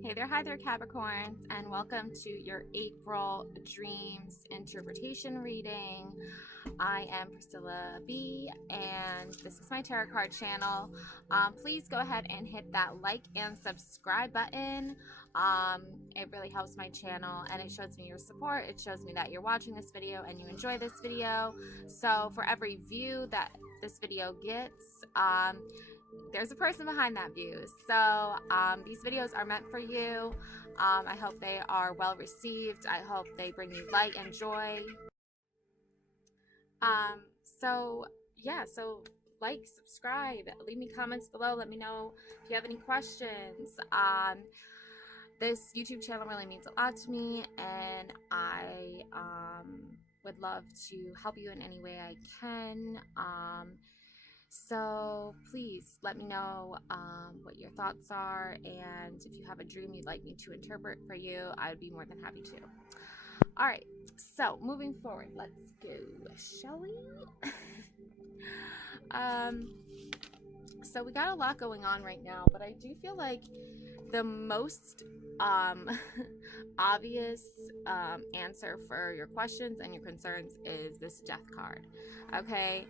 Hey there, hi there, Capricorns, and welcome to your April Dreams Interpretation reading. I am Priscilla B, and this is my tarot card channel. Please go ahead and hit that like and subscribe button. It really helps my channel, and it shows me your support. It shows me that you're watching this video and you enjoy this video. So for every view that this video gets, there's a person behind that view. So these videos are meant for you. I hope they are well received. I hope they bring you light and joy. So like, subscribe, leave me comments below. Let me know if you have any questions. This YouTube channel really means a lot to me, and I would love to help you in any way I can. So please let me know what your thoughts are, and if you have a dream you'd like me to interpret for you, I would be more than happy to. All right, so moving forward, let's go, shall we? So we got a lot going on right now, but I do feel like the most obvious answer for your questions and your concerns is this death card. Okay,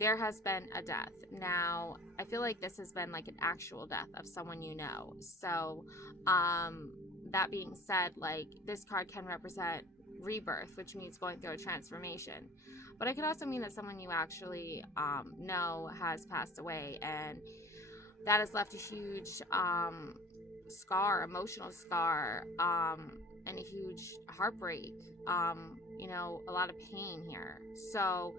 there has been a death. Now, I feel like this has been like an actual death of someone you know. So, that being said, like, this card can represent rebirth, which means going through a transformation. But it could also mean that someone you actually know has passed away, and that has left a huge emotional scar, and a huge heartbreak, you know, a lot of pain here. So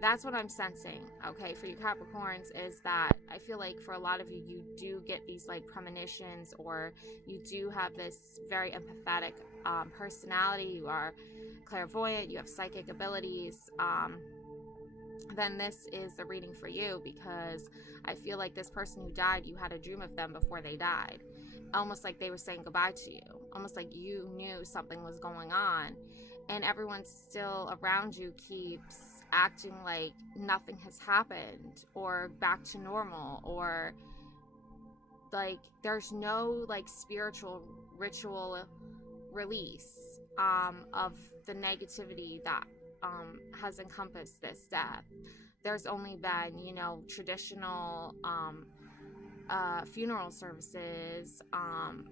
that's what I'm sensing, okay, for you Capricorns, is that I feel like for a lot of you, you do get these like premonitions, or you do have this very empathetic personality. You are clairvoyant, you have psychic abilities. Then this is the reading for you, because I feel like this person who died, you had a dream of them before they died, almost like they were saying goodbye to you, almost like you knew something was going on, and everyone still around you keeps acting like nothing has happened, or back to normal, or like there's no like spiritual ritual release of the negativity that has encompassed this death. There's only been, you know, traditional funeral services,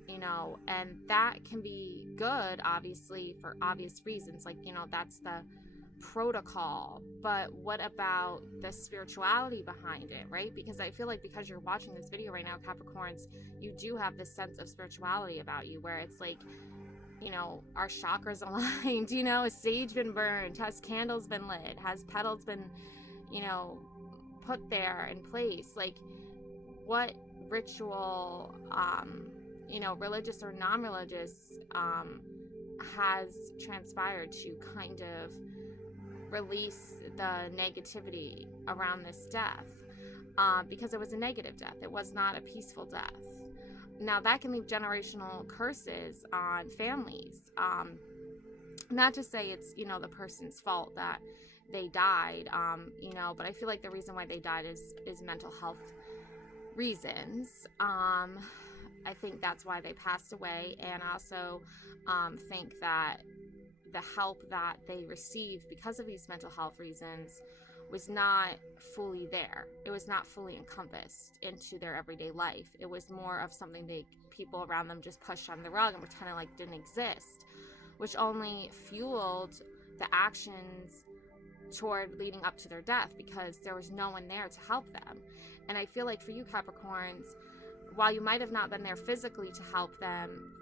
you know, and that can be good, obviously, for obvious reasons, like, you know, that's the protocol. But what about the spirituality behind it, right? Because I feel like, because you're watching this video right now, Capricorns, you do have this sense of spirituality about you, where it's like, you know, our chakras aligned, you know, has sage been burned, has candles been lit, has petals been, you know, put there in place. Like, what ritual, you know, religious or non-religious, has transpired to kind of release the negativity around this death, because it was a negative death. It was not a peaceful death. Now, that can leave generational curses on families. Not to say it's, you know, the person's fault that they died, you know, but I feel like the reason why they died is mental health reasons. I think that's why they passed away, and I also think that the help that they received because of these mental health reasons was not fully there. It was not fully encompassed into their everyday life. It was more of something people around them just pushed on the rug and pretended like didn't exist, which only fueled the actions toward leading up to their death, because there was no one there to help them. And I feel like for you Capricorns, while you might have not been there physically to help them,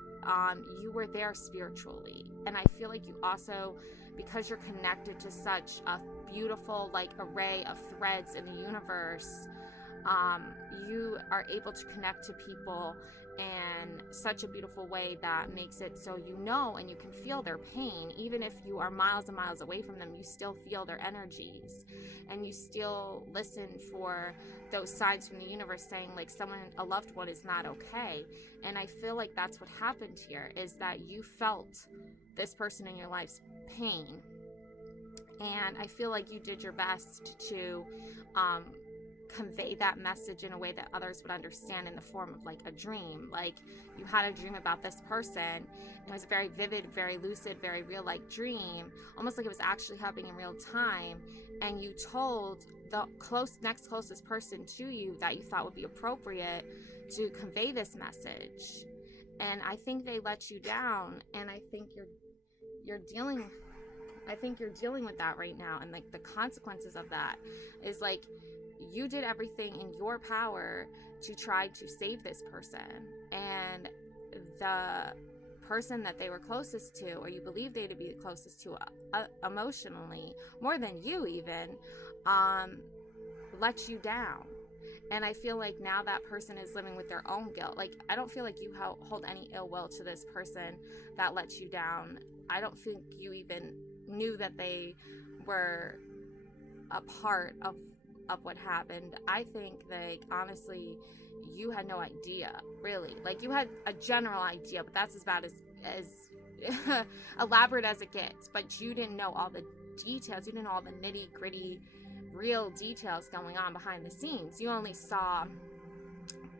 you were there spiritually. And I feel like you also, because you're connected to such a beautiful like array of threads in the universe, you are able to connect to people in such a beautiful way that makes it so, you know, and you can feel their pain. Even if you are miles and miles away from them, you still feel their energies, and you still listen for those signs from the universe saying like someone, a loved one, is not okay. And I feel like that's what happened here, is that you felt this person in your life's pain, and I feel like you did your best to convey that message in a way that others would understand in the form of like a dream. Like you had a dream about this person. It was a very vivid, very lucid, very real like dream, almost like it was actually happening in real time. And you told the next closest person to you that you thought would be appropriate to convey this message. And I think they let you down. And I think you're dealing with that right now. And like the consequences of that is like, you did everything in your power to try to save this person, and the person that they were closest to, or you believe they to be closest to emotionally, more than you even, let you down. And I feel like now that person is living with their own guilt. Like, I don't feel like you hold any ill will to this person that let you down. I don't think you even knew that they were a part of what happened. I think, like, honestly, you had no idea, really. Like, you had a general idea, but that's as bad as elaborate as it gets. But you didn't know all the details. You didn't know all the nitty gritty real details going on behind the scenes. You only saw,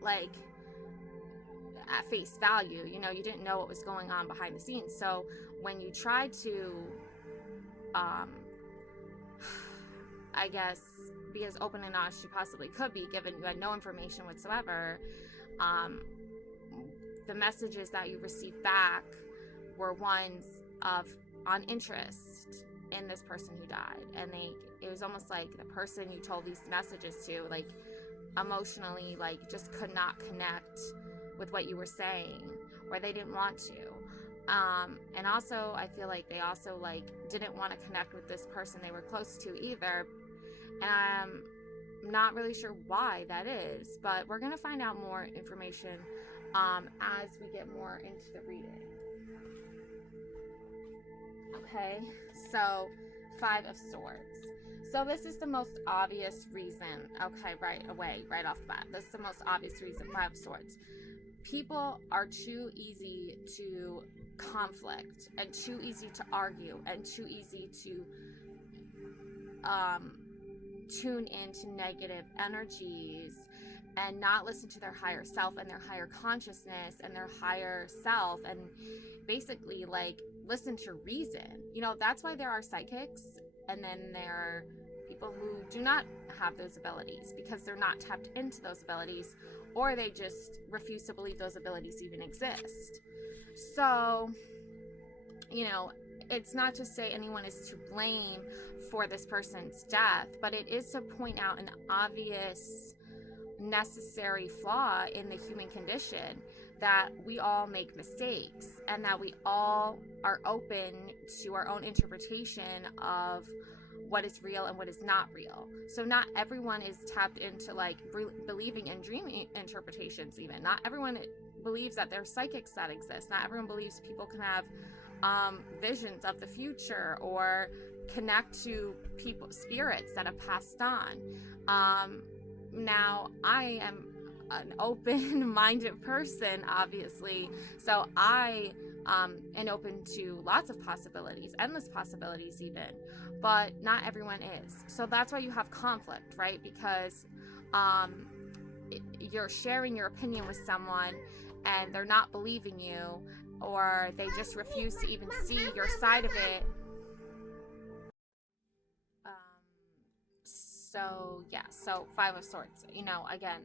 like, at face value, you know, you didn't know what was going on behind the scenes. So when you tried to I guess be as open and honest as you possibly could be, given you had no information whatsoever, the messages that you received back were ones of uninterest in this person who died. And it was almost like the person you told these messages to, like, emotionally, like, just could not connect with what you were saying, or they didn't want to. And also, I feel like they also, like, didn't want to connect with this person they were close to either. And I'm not really sure why that is, but we're going to find out more information as we get more into the reading. Okay, so 5 of Swords. So this is the most obvious reason. Okay, right off the bat. This is the most obvious reason, 5 of Swords. People are too easy to conflict, and too easy to argue, and too easy to tune into negative energies and not listen to their higher self and their higher consciousness and their higher self, and basically, like, listen to reason. You know, that's why there are psychics, and then there are people who do not have those abilities because they're not tapped into those abilities, or they just refuse to believe those abilities even exist. So, you know, it's not to say anyone is to blame for this person's death, but it is to point out an obvious necessary flaw in the human condition, that we all make mistakes, and that we all are open to our own interpretation of what is real and what is not real. So not everyone is tapped into, like, believing in dream interpretations. Even not everyone believes that there's psychics that exist. Not everyone believes people can have visions of the future or connect to spirits that have passed on. Now, I am an open-minded person, obviously, so I am open to lots of possibilities, endless possibilities even, but not everyone is. So that's why you have conflict, right? Because you're sharing your opinion with someone and they're not believing you, or they just refuse to even see your side of it. So yeah, so 5 of Swords, you know, again,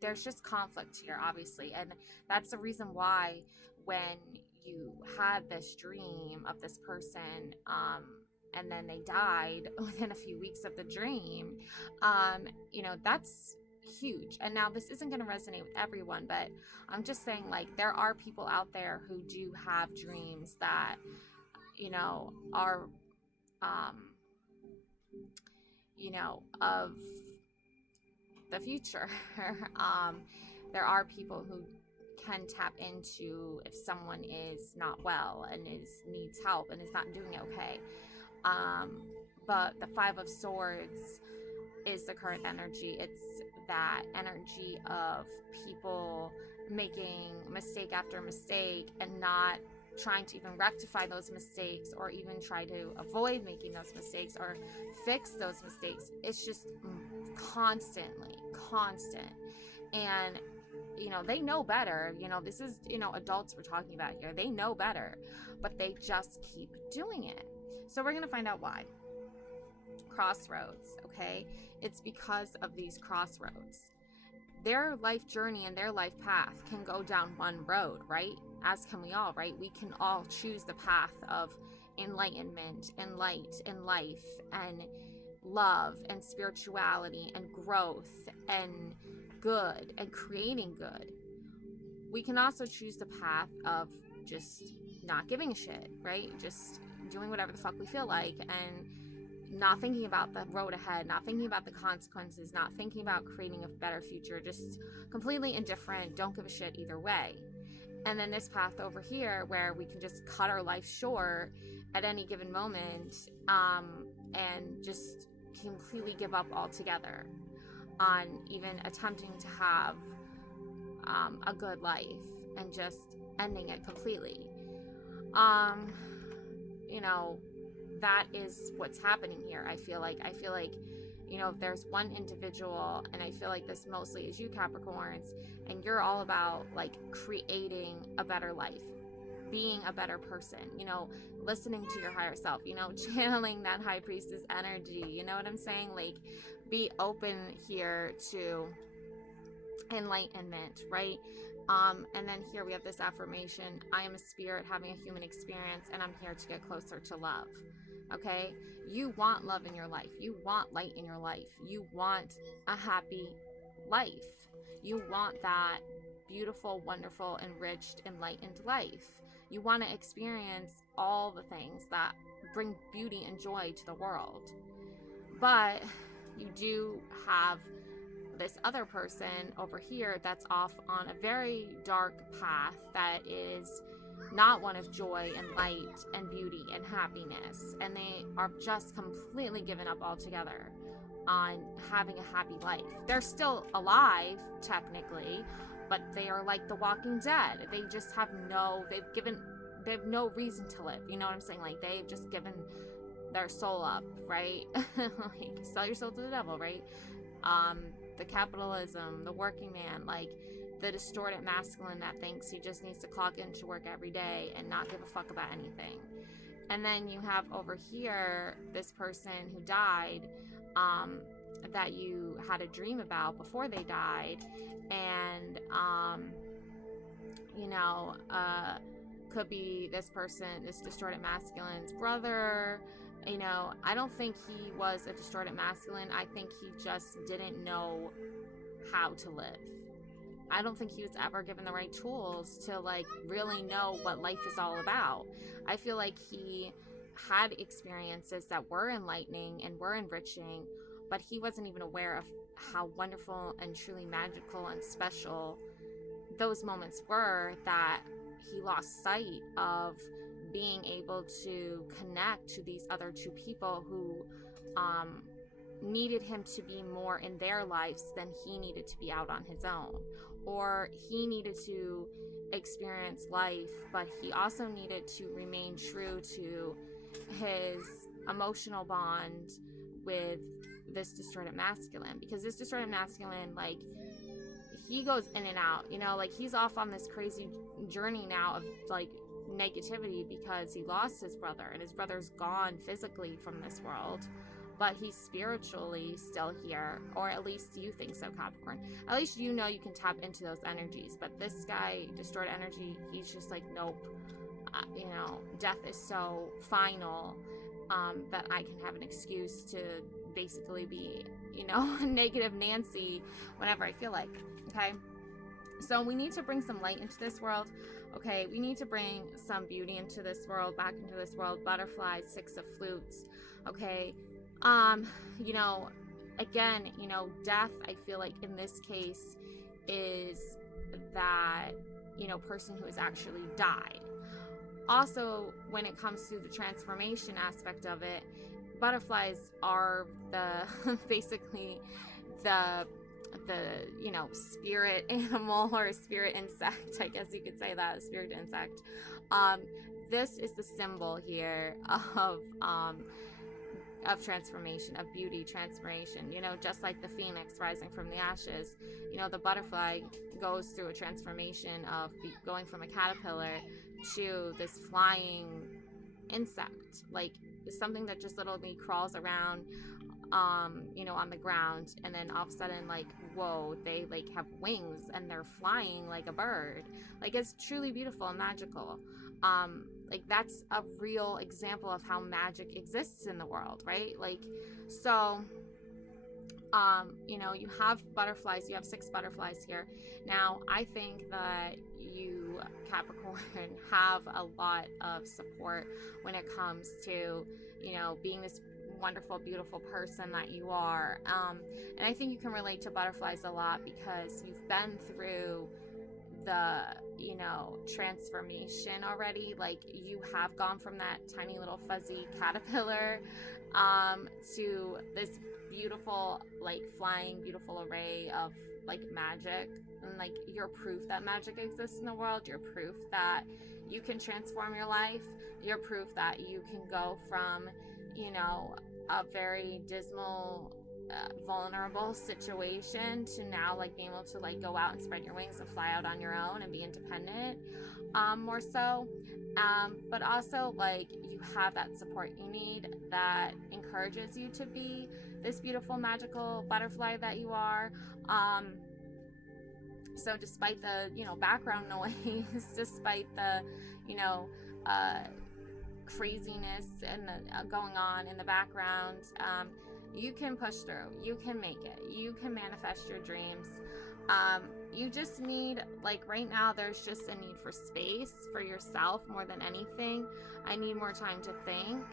there's just conflict here, obviously, and that's the reason why when you had this dream of this person, and then they died within a few weeks of the dream, you know, that's huge. And now this isn't going to resonate with everyone, but I'm just saying, like, there are people out there who do have dreams that, you know, are you know, of the future. There are people who can tap into if someone is not well and needs help and is not doing okay. But the 5 of Swords is the current energy. It's that energy of people making mistake after mistake and not trying to even rectify those mistakes, or even try to avoid making those mistakes or fix those mistakes. It's just constant. And, they know better. This is, adults we're talking about here. They know better, but they just keep doing it. So we're going to find out why. Crossroads, okay? It's because of these crossroads. Their life journey and their life path can go down one road, right? As can we all, right? We can all choose the path of enlightenment and light and life and love and spirituality and growth and good and creating good. We can also choose the path of just not giving a shit, right? Just doing whatever the fuck we feel like and not thinking about the road ahead, not thinking about the consequences, not thinking about creating a better future, just completely indifferent, don't give a shit either way. And then this path over here where we can just cut our life short at any given moment, and just completely give up altogether on even attempting to have a good life and just ending it completely. That is what's happening here. I feel like, if there's one individual, and I feel like this mostly is you Capricorns, and you're all about like creating a better life, being a better person, listening to your higher self, channeling that high priestess energy, you know what I'm saying? Like, be open here to enlightenment, right? And then here we have this affirmation: I am a spirit having a human experience, and I'm here to get closer to love. Okay? You want love in your life. You want light in your life. You want a happy life. You want that beautiful, wonderful, enriched, enlightened life. You want to experience all the things that bring beauty and joy to the world. But you do have this other person over here that's off on a very dark path that is not one of joy and light and beauty and happiness, and they are just completely given up altogether on having a happy life. They're still alive technically, but they are like the Walking Dead. They just have they have no reason to live, you know what I'm saying? Like, they've just given their soul up, right? Like, sell your soul to the devil, right? The capitalism, the working man, like the distorted masculine that thinks he just needs to clock into work every day and not give a fuck about anything. And then you have over here this person who died, that you had a dream about before they died, and could be this person, this distorted masculine's brother. I don't think he was a distorted masculine. I think he just didn't know how to live. I don't think he was ever given the right tools to like really know what life is all about. I feel like he had experiences that were enlightening and were enriching, but he wasn't even aware of how wonderful and truly magical and special those moments were, that he lost sight of being able to connect to these other two people who needed him to be more in their lives than he needed to be out on his own. Or he needed to experience life, but he also needed to remain true to his emotional bond with this distorted masculine. Because this distorted masculine, like, he goes in and out, like he's off on this crazy journey now of like negativity because he lost his brother, and his brother's gone physically from this world, but he's spiritually still here, or at least you think so, Capricorn. At least you can tap into those energies. But this guy, distorted energy, he's just like, nope, death is so final that I can have an excuse to basically be, negative Nancy whenever I feel like. Okay, so we need to bring some light into this world. Okay, we need to bring some beauty into this world, back into this world. Butterflies, Six of Flutes. Okay, again, death, I feel like in this case is that, person who has actually died. Also, when it comes to the transformation aspect of it, butterflies are basically the spirit animal, or spirit insect, I guess you could say that, spirit insect. This is the symbol here of of transformation, of beauty transformation, you know, just like the phoenix rising from the ashes. You know, the butterfly goes through a transformation of going from a caterpillar to this flying insect, like something that just literally crawls around, you know, on the ground, and then all of a sudden, like, whoa, they like have wings and they're flying like a bird. Like, it's truly beautiful and magical. Like, that's a real example of how magic exists in the world, right? Like, so you know, you have butterflies, you have 6 butterflies here. Now, I think that you, Capricorn, have a lot of support when it comes to, you know, being this wonderful, beautiful person that you are. And I think you can relate to butterflies a lot because you've been through the, you know, transformation already. Like, you have gone from that tiny little fuzzy caterpillar to this beautiful, like, flying, beautiful array of like magic. And like, you're proof that magic exists in the world. You're proof that you can transform your life. You're proof that you can go from, you know, a very dismal, vulnerable situation to now like being able to like go out and spread your wings and fly out on your own and be independent, more so. But also, like, you have that support you need that encourages you to be this beautiful, magical butterfly that you are. So despite the, you know, background noise, despite the, you know, craziness and the going on in the background, you can push through. You can make it. You can manifest your dreams. You just need, like, right now there's just a need for space for yourself more than anything. I need more time to think.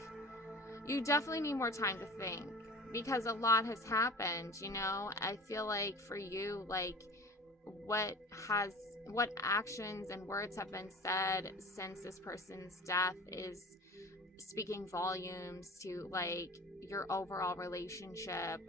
You definitely need more time to think because a lot has happened, you know. I feel like for you, like, what actions and words have been said since this person's death is speaking volumes to like your overall relationship,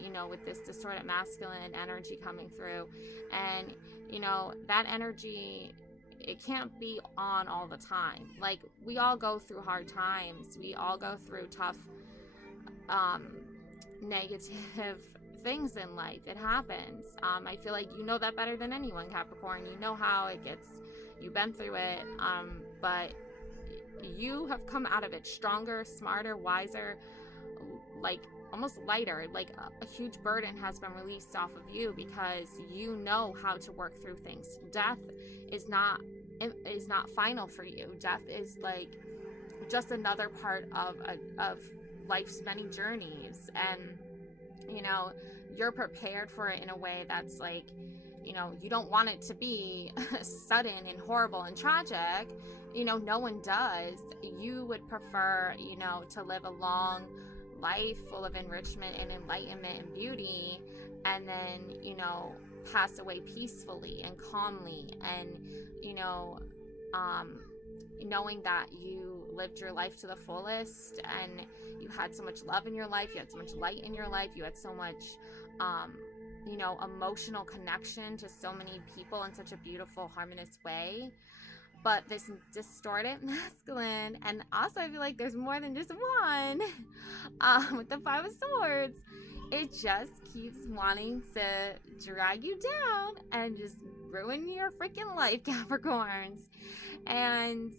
you know, with this distorted masculine energy coming through. And, you know, that energy, it can't be on all the time. Like, we all go through hard times. We all go through tough, negative things in life. It happens. I feel like you know that better than anyone, Capricorn. You know how it gets. You've been through it. But you have come out of it stronger, smarter, wiser, like almost lighter. Like a huge burden has been released off of you because you know how to work through things. Death is not final for you. Death is like just another part of life's many journeys, and you know, you're prepared for it in a way that's like, you know, you don't want it to be sudden and horrible and tragic. You know, no one does. You would prefer, you know, to live a long life full of enrichment and enlightenment and beauty, and then, you know, pass away peacefully and calmly, and, you know, knowing that you lived your life to the fullest, and you had so much love in your life, you had so much light in your life, you had so much, you know, emotional connection to so many people in such a beautiful, harmonious way. But this distorted masculine, and also I feel like there's more than just one, with the 5 of Swords, it just keeps wanting to drag you down and just ruin your freaking life, Capricorns. And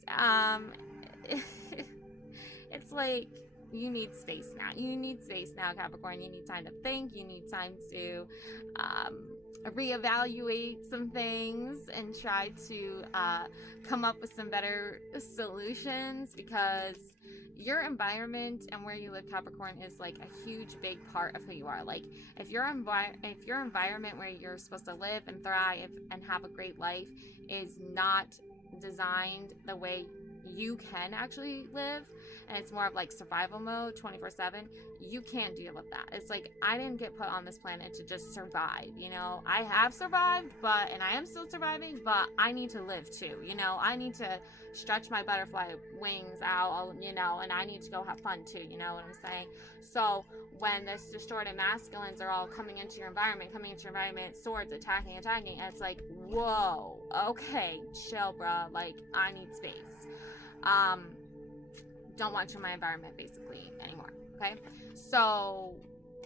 it's like, you need space now. You need space now, Capricorn. You need time to think. You need time to reevaluate some things and try to come up with some better solutions, because your environment and where you live, Capricorn, is like a huge, big part of who you are. Like, if your environment where you're supposed to live and thrive and have a great life is not designed the way you can actually live, and it's more of like survival mode 24/7, you can't deal with that. It's like, I didn't get put on this planet to just survive, you know. I have survived, and I am still surviving, but I need to live too, you know. I need to stretch my butterfly wings out, you know, and I need to go have fun too, you know what I'm saying? So when this distorted masculines are all coming into your environment, swords attacking, it's like, whoa, okay, chill, bruh, like, I need space. Don't want you in my environment basically anymore. Okay, so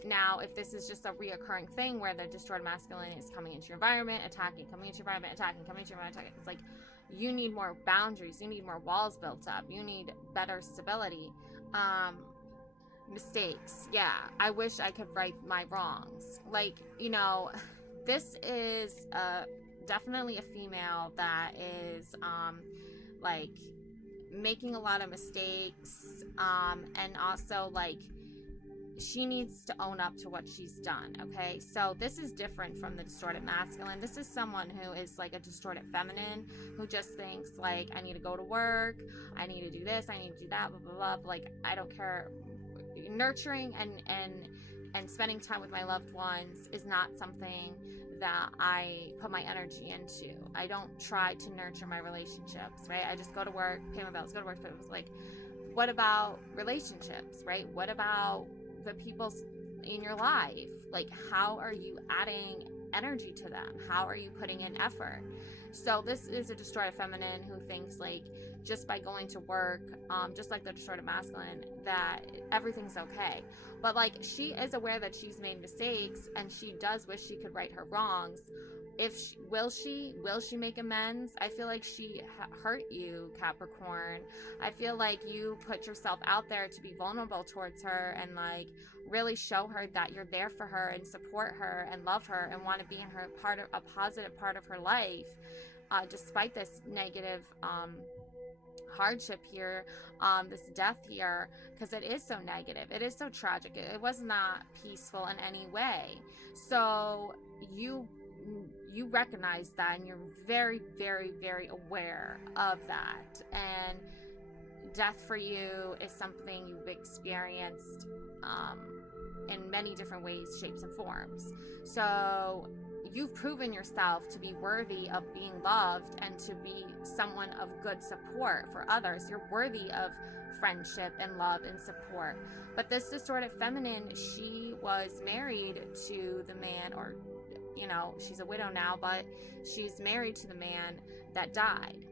now if this is just a reoccurring thing where the distorted masculine is coming into your environment, attacking, coming into your environment, attacking, coming into your environment, attacking, it's like you need more boundaries, you need more walls built up, you need better stability. Mistakes, yeah, I wish I could right my wrongs. Like, this is definitely a female that is like making a lot of mistakes, and also like she needs to own up to what she's done. Okay, so this is different from the distorted masculine. This is someone who is like a distorted feminine, who just thinks like, I need to go to work, I need to do this, I need to do that, blah blah blah. Like, I don't care. Nurturing and spending time with my loved ones is not something that I put my energy into. I don't try to nurture my relationships, right? I just go to work, pay my bills, go to work. But it was like, what about relationships, right? What about the people in your life? Like, how are you adding energy to them? How are you putting in effort? So this is a distorted feminine who thinks like, just by going to work, just like the distorted masculine, that everything's okay. But like, she is aware that she's made mistakes, and she does wish she could right her wrongs. Will she make amends? I feel like she hurt you, Capricorn. I feel like you put yourself out there to be vulnerable towards her and like really show her that you're there for her and support her and love her and want to be in her part of a positive part of her life, despite this negative hardship here, this death here, because it is so negative, it is so tragic, it was not peaceful in any way. So you recognize that, and you're very, very, very aware of that. And death for you is something you've experienced in many different ways, shapes, and forms. So you've proven yourself to be worthy of being loved and to be someone of good support for others. You're worthy of friendship and love and support. But this distorted feminine, she was married to the man, or she's a widow now, but she's married to the man that died.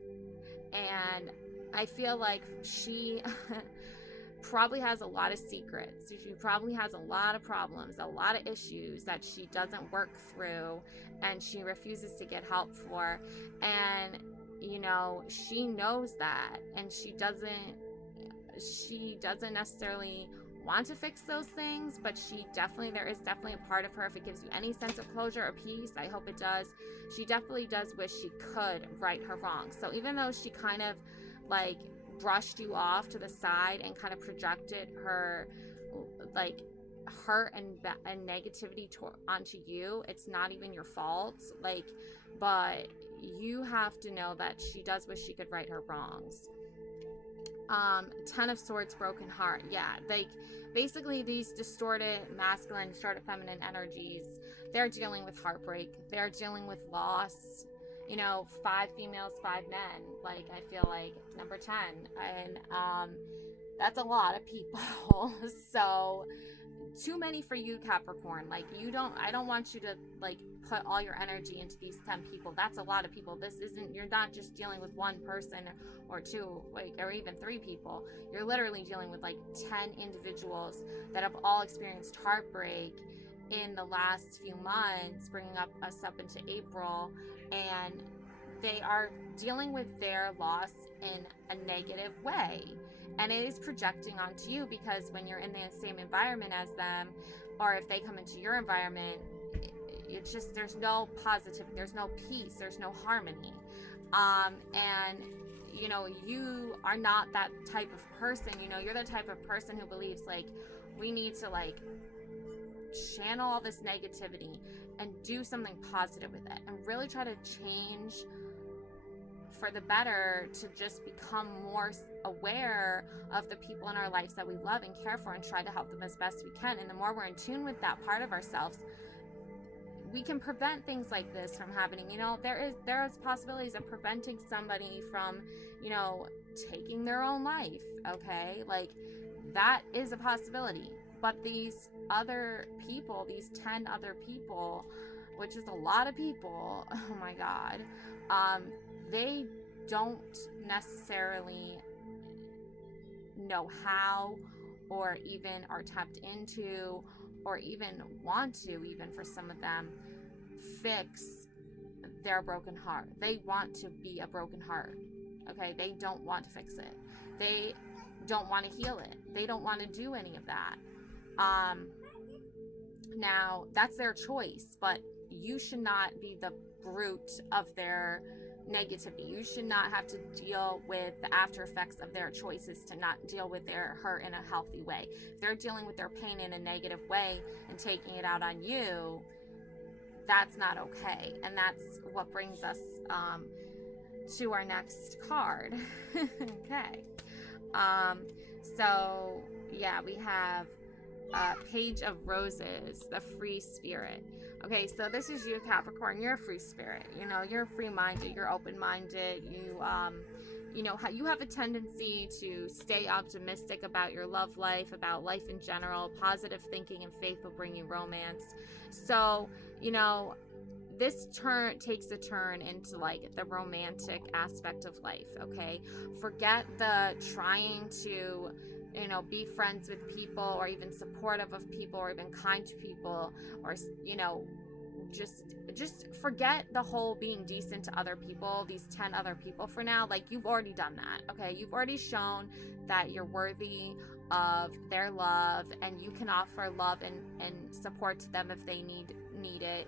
And I feel like she probably has a lot of secrets. She probably has a lot of problems, a lot of issues that she doesn't work through, and she refuses to get help for. And she knows that, and she doesn't necessarily want to fix those things, but there is definitely a part of her, if it gives you any sense of closure or peace, I hope it does, she definitely does wish she could right her wrongs. So even though she kind of like brushed you off to the side and kind of projected her like hurt and negativity onto you, it's not even your fault. Like, but you have to know that she does wish she could right her wrongs. 10 of Swords, broken heart. Yeah, like basically these distorted masculine, distorted feminine energies, they're dealing with heartbreak, they're dealing with loss. 5 females, 5 men. Like, I feel like number 10, and that's a lot of people. So too many for you, Capricorn. Like, I don't want you to like put all your energy into these 10 people. That's a lot of people. You're not just dealing with one person or 2, like, or even 3 people. You're literally dealing with like 10 individuals that have all experienced heartbreak in the last few months, bringing us up into April, and they are dealing with their loss in a negative way. And it is projecting onto you, because when you're in the same environment as them, or if they come into your environment, it's just, there's no positivity, there's no peace, there's no harmony. And you are not that type of person. You're the type of person who believes like, we need to like channel all this negativity and do something positive with it, and really try to change for the better, to just become more aware of the people in our lives that we love and care for, and try to help them as best we can. And the more we're in tune with that part of ourselves, we can prevent things like this from happening. There is possibilities of preventing somebody from taking their own life. Okay, like, that is a possibility. But these other people, these 10 other people, which is a lot of people, oh my God, they don't necessarily know how or even are tapped into, or even want to, even for some of them, fix their broken heart. They want to be a broken heart. Okay, they don't want to fix it. They don't want to heal it. They don't want to do any of that. Now that's their choice, but you should not be the brute of their negativity. You should not have to deal with the after effects of their choices, to not deal with their hurt in a healthy way. If they're dealing with their pain in a negative way and taking it out on you, that's not okay. And that's what brings us to our next card. Okay. So yeah, we have Page of Roses, the free spirit. Okay, so this is you, Capricorn. You're a free spirit. You know, you're free-minded. You're open-minded. You know, you have a tendency to stay optimistic about your love life, about life in general. Positive thinking and faith will bring you romance. So, you know, this takes a turn into like the romantic aspect of life. Okay, forget the trying to, you know, be friends with people, or even supportive of people, or even kind to people, or, you know, just forget the whole being decent to other people, these 10 other people for now. Like, you've already done that. Okay, you've already shown that you're worthy of their love, and you can offer love and support to them if they need it.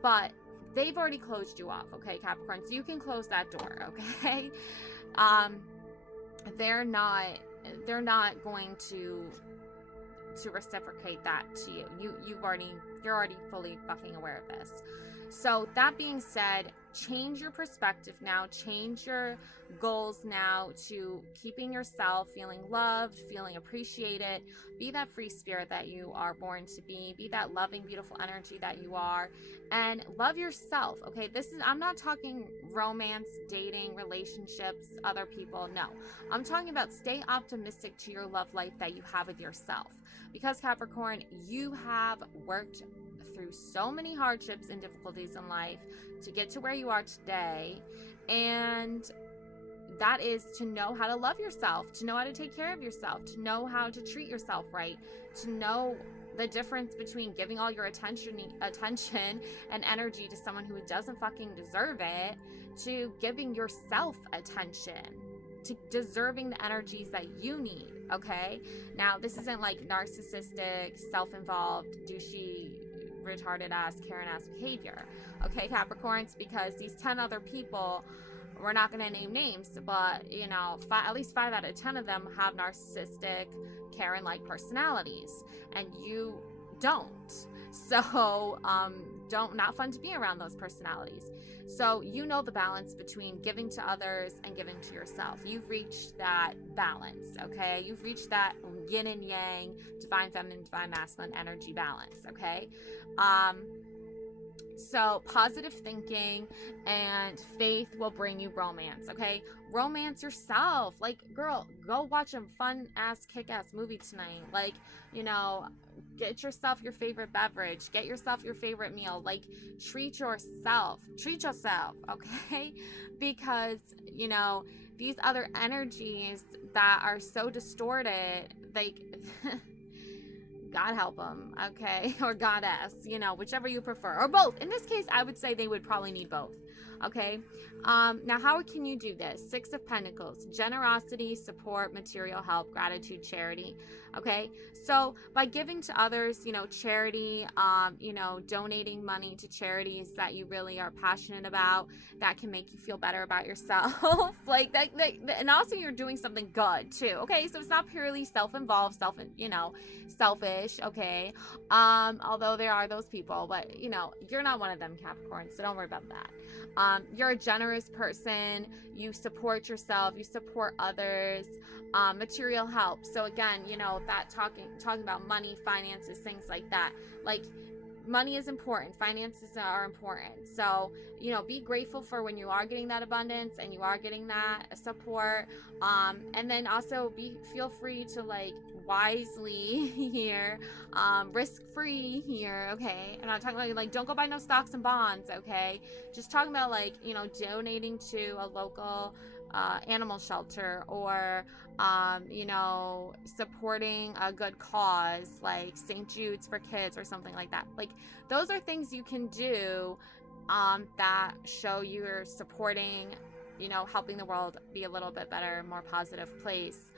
But they've already closed you off. Okay, Capricorn, so you can close that door. Okay, they're not going to reciprocate that to you. You're already fully fucking aware of this. So that being said, change your perspective now, change your goals now to keeping yourself feeling loved, feeling appreciated. Be that free spirit that you are born to be that loving, beautiful energy that you are, and love yourself. Okay, I'm not talking romance, dating, relationships, other people. No, I'm talking about stay optimistic to your love life that you have with yourself, because Capricorn, you have worked through so many hardships and difficulties in life to get to where you are today, and that is to know how to love yourself, to know how to take care of yourself, to know how to treat yourself right, to know the difference between giving all your attention and energy to someone who doesn't fucking deserve it, to giving yourself attention, to deserving the energies that you need. Okay, now this isn't like narcissistic, self-involved, douchey, retarded ass, Karen ass behavior. Okay, Capricorns, because these 10 other people, we're not going to name names, but you know, at least 5 out of 10 of them have narcissistic, Karen-like personalities, and you don't. So not fun to be around those personalities. So you know the balance between giving to others and giving to yourself. You've reached that balance. Okay, you've reached that yin and yang, divine feminine, divine masculine energy balance. Okay, so positive thinking and faith will bring you romance. Okay, romance yourself. Like, girl, go watch a fun ass kick ass movie tonight. Like, you know, get yourself your favorite beverage, get yourself your favorite meal. Like, treat yourself, okay? Because, you know, these other energies that are so distorted, like God help them, okay? Or goddess, you know, whichever you prefer, or both. In this case, I would say they would probably need both. Okay, now how can you do this? 6 of Pentacles: generosity, support, material help, gratitude, charity. Okay, so by giving to others, you know, charity, you know, donating money to charities that you really are passionate about, that can make you feel better about yourself. like that, and also you're doing something good too. Okay, so it's not purely self-involved, selfish. Okay, although there are those people, but you know, you're not one of them, Capricorn, so don't worry about that. You're a generous person. You support yourself. You support others. Material help. So again, you know, that talking about money, finances, things like that. Like, money is important. Finances are important. So, be grateful for when you are getting that abundance and you are getting that support. And then also feel free to wisely here, risk free here. Okay. I'm not talking about don't go buy no stocks and bonds. Okay. Just talking about donating to a local animal shelter, or supporting a good cause like St. Jude's for kids or something like that. Those are things you can do that show you're supporting, helping the world be a little bit better, more positive place.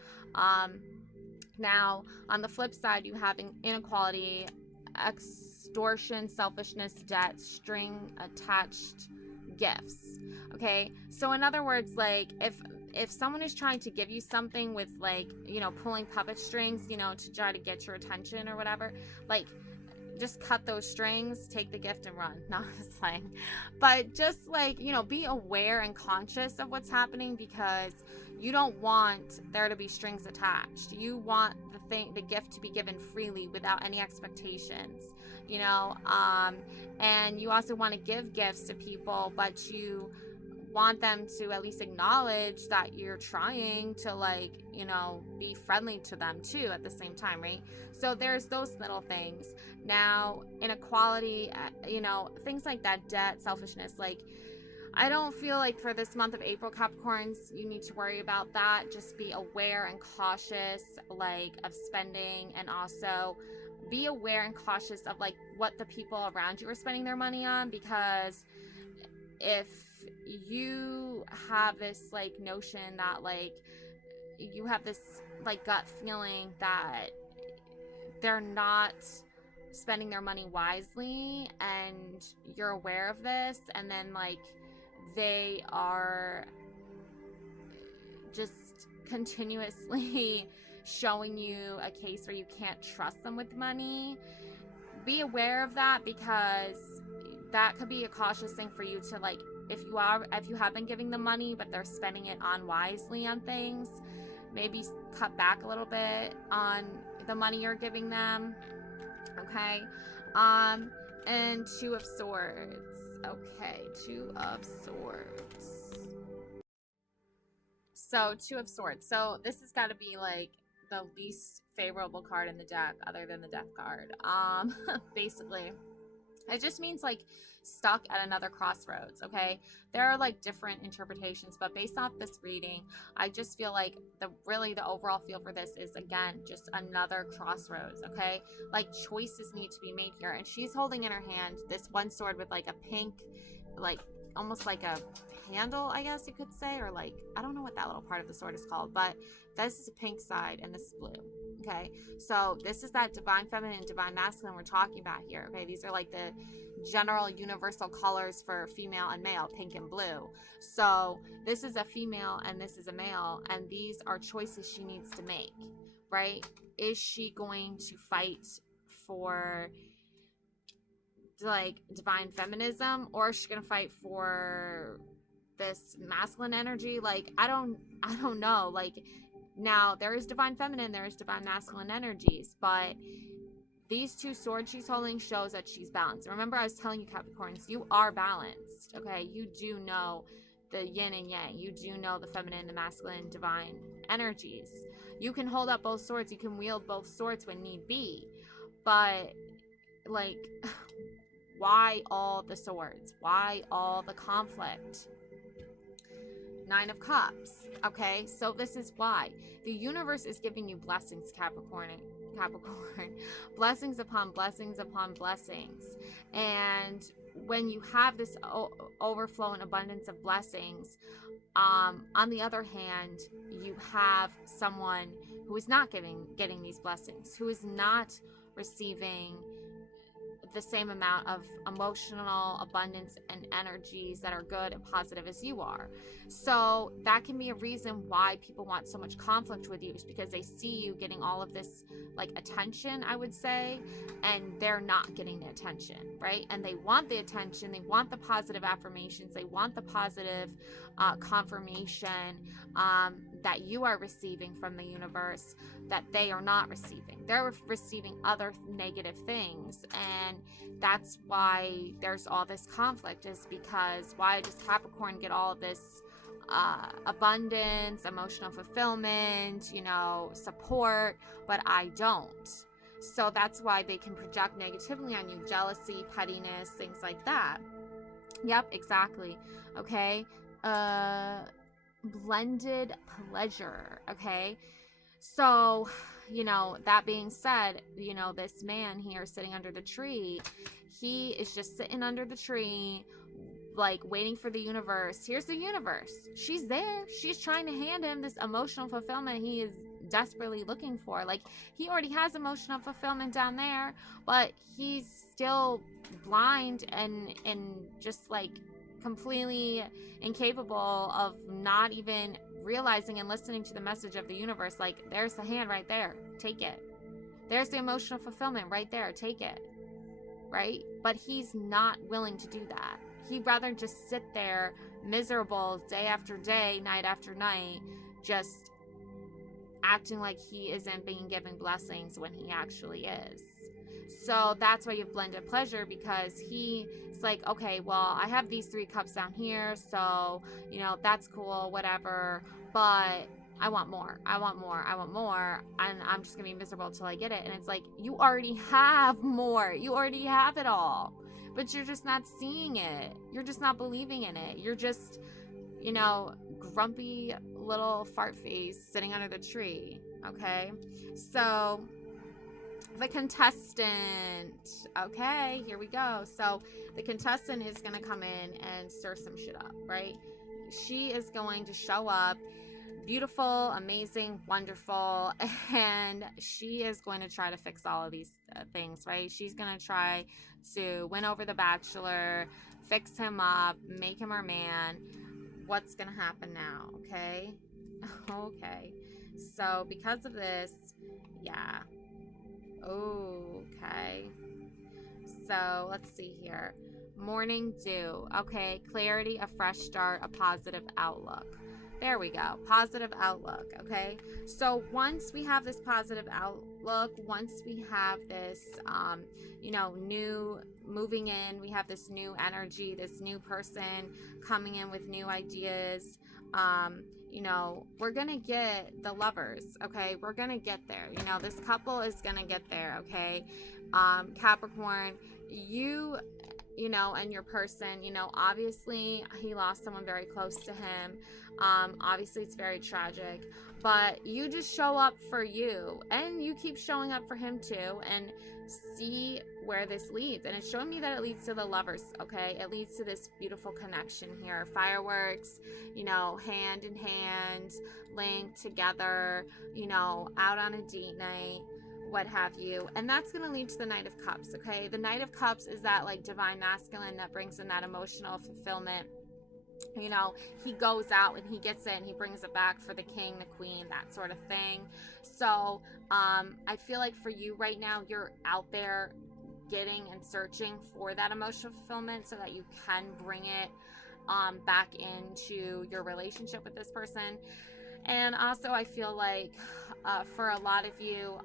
Now, on the flip side, you have inequality, extortion, selfishness, debt, string attached gifts. Okay, so in other words, if someone is trying to give you something with pulling puppet strings, to try to get your attention or whatever, just cut those strings, take the gift and run. No, just playing. But just be aware and conscious of what's happening, because you don't want there to be strings attached. You want the gift to be given freely without any expectations, and you also want to give gifts to people, but you want them to at least acknowledge that you're trying to be friendly to them too at the same time, right? So there's those little things. Now, inequality, things like that, debt, selfishness, I don't feel like for this month of April, Capricorns, you need to worry about that. Just be aware and cautious of spending, and also be aware and cautious of what the people around you are spending their money on, because if you have this notion that you have this gut feeling that they're not spending their money wisely, and you're aware of this, and then they are just continuously showing you a case where you can't trust them with money, be aware of that, because that could be a cautious thing for you to if you have been giving them money but they're spending it unwisely on things, maybe cut back a little bit on the money you're giving them. Okay. And Two of Swords. Okay, Two of Swords. So Two of Swords. So this has got to be the least favorable card in the deck other than the Death card. Basically, it just means stuck at another crossroads. Okay, there are different interpretations, but based off this reading, I just feel the overall feel for this is, again, just another crossroads. Okay, choices need to be made here, and she's holding in her hand this one sword with a pink, almost a handle, I guess you could say, or I don't know what that little part of the sword is called, but this is a pink side and this is blue. Okay, so this is that divine feminine, divine masculine we're talking about here. Okay, these are the general universal colors for female and male, pink and blue. So this is a female and this is a male, and these are choices she needs to make, right? Is she going to fight for divine feminism, or is she gonna fight for this masculine energy? I don't know. Now there is divine feminine, there is divine masculine energies, but these two swords she's holding shows that she's balanced. Remember, I was telling you, Capricorns, you are balanced. Okay, you do know the yin and yang. You do know the feminine, the masculine, divine energies. You can hold up both swords. You can wield both swords when need be. But why all the swords? Why all the conflict? Nine of Cups. Okay, so this is why. The universe is giving you blessings, Capricorn. Blessings upon blessings upon blessings. And when you have this overflow and abundance of blessings, on the other hand, you have someone who is not getting these blessings, who is not receiving the same amount of emotional abundance and energies that are good and positive as you are. So that can be a reason why people want so much conflict with you, is because they see you getting all of this attention, I would say, and they're not getting the attention, right? And they want the attention, they want the positive affirmations, they want the positive confirmation that you are receiving from the universe that they are not receiving. They're receiving other negative things, and that's why there's all this conflict, is because why does Capricorn get all of this abundance, emotional fulfillment, support, but I don't? So that's why they can project negatively on you, jealousy, pettiness, things like that. Yep, exactly. Okay. Blended pleasure. Okay. So, that being said, this man here sitting under the tree, he is just sitting under the tree, like waiting for the universe. Here's the universe. She's there. She's trying to hand him this emotional fulfillment he is desperately looking for. Like, he already has emotional fulfillment down there, but he's still blind and just like completely incapable of not even realizing and listening to the message of the universe. Like, there's the hand right there, take it. There's the emotional fulfillment right there, take it. Right? But he's not willing to do that. He'd rather just sit there miserable day after day, night after night, just acting like he isn't being given blessings when he actually is. So that's why you have blended pleasure, because he's like, okay, well, I have these 3 cups down here, so, that's cool, whatever, but I want more, I want more, I want more, and I'm just gonna be miserable until I get it. And it's like, you already have more, you already have it all, but you're just not seeing it, you're just not believing in it, you're just, grumpy little fart face sitting under the tree. Okay, so the contestant. Okay, here we go. So the contestant is going to come in and stir some shit up, right? She is going to show up beautiful, amazing, wonderful, and she is going to try to fix all of these things, right? She's going to try to win over the bachelor, fix him up, make him her man. What's going to happen now? Okay. Okay. So because of this, yeah. Okay. So let's see here. Morning dew. Okay. Clarity, a fresh start, a positive outlook. There we go. Positive outlook. Okay. So once we have this positive outlook, once we have this, new moving in, we have this new energy, this new person coming in with new ideas. We're going to get the lovers, okay? We're going to get there. This couple is going to get there, okay? Capricorn, you and your person, obviously he lost someone very close to him. Obviously it's very tragic, but you just show up for you, and you keep showing up for him too, and see where this leads. And it's showing me that it leads to the lovers, okay? It leads to this beautiful connection here. Fireworks, hand in hand, linked together, out on a date night, what have you. And that's going to lead to the Knight of Cups, okay? The Knight of Cups is that like divine masculine that brings in that emotional fulfillment. He goes out and he gets it and he brings it back for the king, the queen, that sort of thing. So I feel like for you right now, you're out there getting and searching for that emotional fulfillment so that you can bring it back into your relationship with this person. And also I feel like for a lot of you,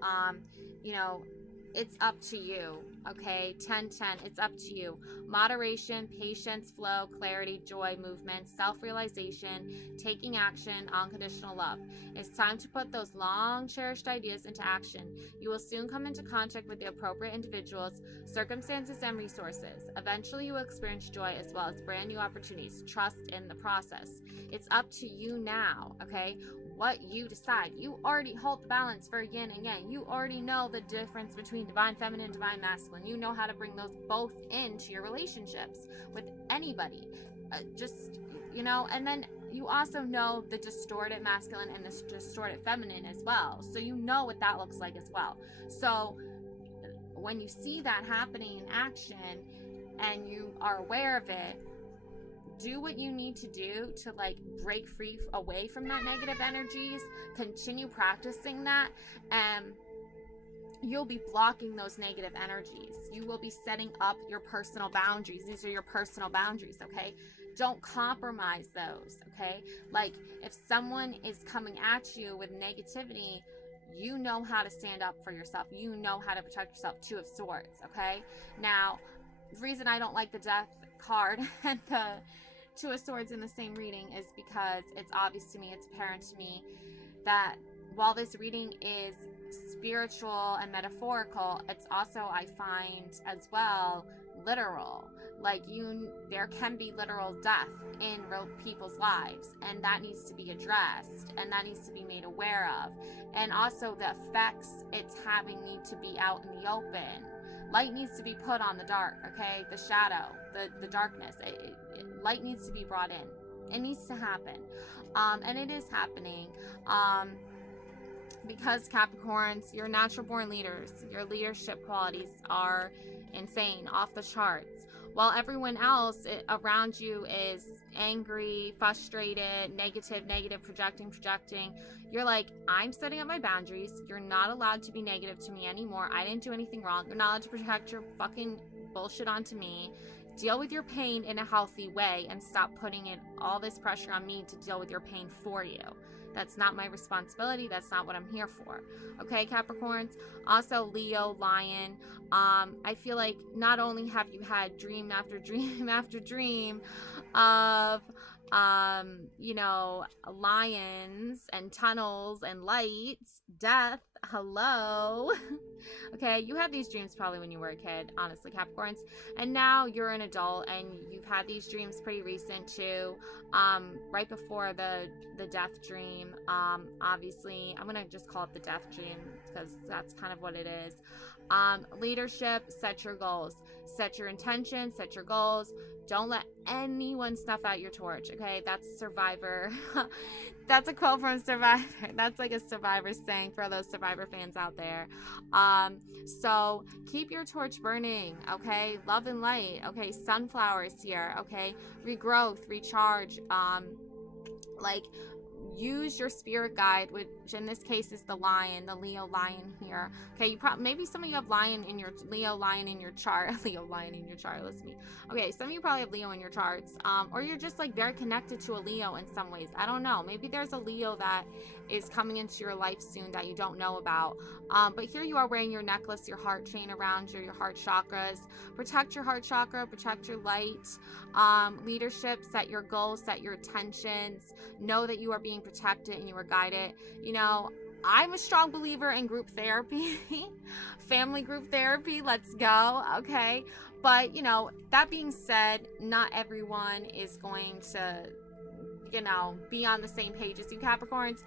it's up to you, okay? 10-10, it's up to you. Moderation, patience, flow, clarity, joy, movement, self-realization, taking action, unconditional love. It's time to put those long cherished ideas into action. You will soon come into contact with the appropriate individuals, circumstances, and resources. Eventually you will experience joy as well as brand new opportunities. Trust in the process. It's up to you now, okay? What you decide. You already hold the balance for yin and yang. You already know the difference between divine feminine and divine masculine. You know how to bring those both into your relationships with anybody. And then you also know the distorted masculine and the distorted feminine as well. So you know what that looks like as well. So when you see that happening in action and you are aware of it, do what you need to do to like break free away from that negative energies. Continue practicing that, and you'll be blocking those negative energies. You will be setting up your personal boundaries. These are your personal boundaries, okay? Don't compromise those, okay? Like, if someone is coming at you with negativity, you know how to stand up for yourself. You know how to protect yourself. Two of Swords, okay? Now, the reason I don't like the Death card and the Two of Swords in the same reading is because it's obvious to me, it's apparent to me that while this reading is spiritual and metaphorical, it's also, I find as well, literal. Like, there can be literal death in real people's lives, and that needs to be addressed, and that needs to be made aware of. And also the effects it's having need to be out in the open. Light needs to be put on the dark, okay? The shadow, the darkness. Light needs to be brought in. It needs to happen. And it is happening. Because Capricorns, you're natural born leaders. Your leadership qualities are insane, off the charts. While everyone else around you is angry, frustrated, negative, projecting, you're like, I'm setting up my boundaries. You're not allowed to be negative to me anymore. I didn't do anything wrong. You're not allowed to project your fucking bullshit onto me. Deal with your pain in a healthy way and stop putting all this pressure on me to deal with your pain for you. That's not my responsibility. That's not what I'm here for. Okay, Capricorns? Also, Leo, Lion. I feel like not only have you had dream after dream after dream of, lions and tunnels and lights, death, hello. Okay, you had these dreams probably when you were a kid, honestly, Capricorns. And now you're an adult and you've had these dreams pretty recent too. Right before the death dream. Obviously, I'm gonna just call it the death dream because that's kind of what it is. Leadership, set your goals. Set your intentions, set your goals. Don't let anyone snuff out your torch, okay? That's Survivor. That's a quote from Survivor. That's like a Survivor saying for those Survivor fans out there. So keep your torch burning, okay? Love and light, okay? Sunflowers here, okay? Regrowth, recharge, use your spirit guide, which in this case is the lion, the Leo lion here. Okay, maybe some of you have Leo lion in your chart. Leo lion in your chart, listen to me. Okay, some of you probably have Leo in your charts, or you're just like very connected to a Leo in some ways. I don't know. Maybe there's a Leo that is coming into your life soon that you don't know about. But here you are wearing your necklace, your heart chain around your heart chakras. Protect your heart chakra, protect your light. Leadership, set your goals, set your intentions. Know that you are being protected and you are guided. I'm a strong believer in group therapy, family group therapy. Let's go. Okay. But, that being said, not everyone is going to, be on the same page as you, Capricorns.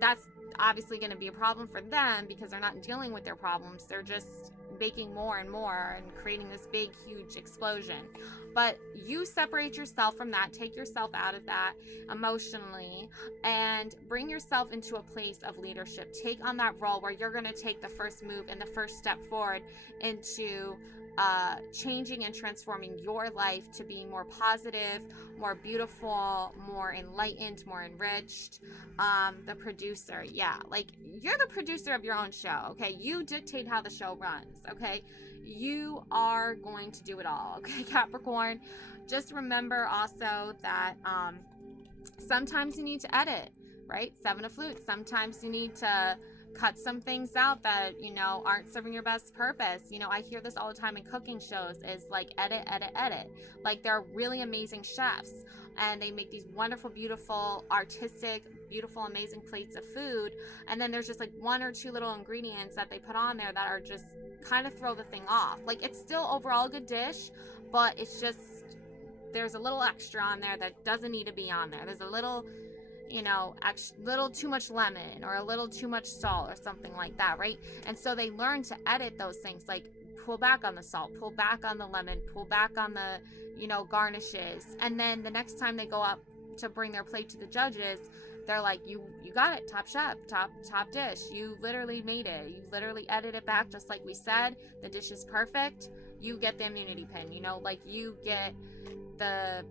That's obviously going to be a problem for them because they're not dealing with their problems. They're just baking more and more and creating this big, huge explosion. But you separate yourself from that, take yourself out of that emotionally, and bring yourself into a place of leadership. Take on that role where you're going to take the first move and the first step forward into changing and transforming your life to being more positive, more beautiful, more enlightened, more enriched. The producer, you're the producer of your own show, okay? You dictate how the show runs, okay? You are going to do it all, okay, Capricorn? Just remember also that sometimes you need to edit, right? Seven of Flutes. Sometimes you need to cut some things out that, aren't serving your best purpose. I hear this all the time in cooking shows is like edit. Like, they're really amazing chefs and they make these wonderful, beautiful, artistic, beautiful, amazing plates of food. And then there's just like one or two little ingredients that they put on there that are just kind of throw the thing off. Like, it's still overall a good dish, but it's just, there's a little extra on there that doesn't need to be on there. There's a little, little too much lemon or a little too much salt or something like that, right? And so they learn to edit those things, like pull back on the salt, pull back on the lemon, pull back on the, garnishes. And then the next time they go up to bring their plate to the judges, they're like, you got it, top chef, top dish. You literally made it. You literally edited it back just like we said. The dish is perfect. You get the immunity pin, you get the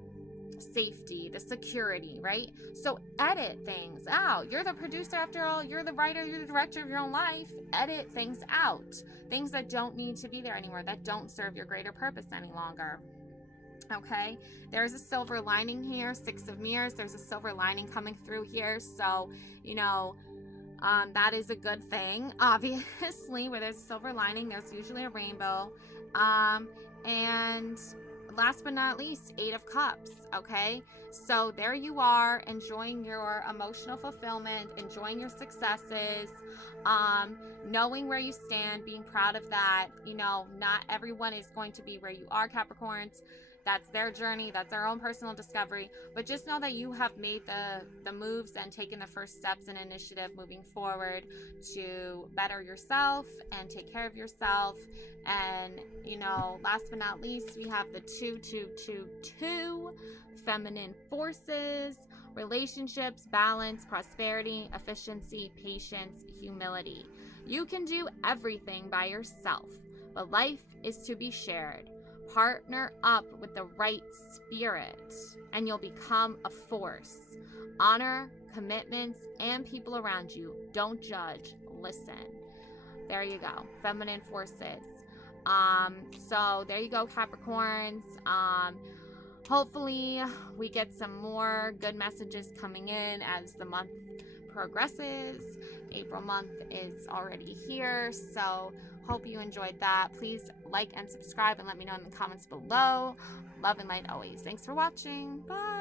safety, the security, right? So edit things out. You're the producer after all. You're the writer, you're the director of your own life. Edit things out. Things that don't need to be there anymore, that don't serve your greater purpose any longer. Okay, there's a silver lining here. Six of Mirrors, there's a silver lining coming through here. So, you know, that is a good thing. Obviously, where there's a silver lining, there's usually a rainbow. And last but not least, Eight of Cups. Okay, so there you are, enjoying your emotional fulfillment, enjoying your successes, knowing where you stand, being proud of that. You know, not everyone is going to be where you are, Capricorns. That's their journey, that's their own personal discovery, but just know that you have made the moves and taken the first steps in initiative moving forward to better yourself and take care of yourself. And, you know, last but not least, we have the 2 feminine forces, relationships, balance, prosperity, efficiency, patience, humility. You can do everything by yourself, but life is to be shared. Partner up with the right spirit and you'll become a force. Honor commitments and people around you. Don't judge, listen. There you go, feminine forces. So there you go, Capricorns. Hopefully we get some more good messages coming in as the month progresses. April month is already here, so hope you enjoyed that. Please like and subscribe and let me know in the comments below. Love and light always. Thanks for watching. Bye.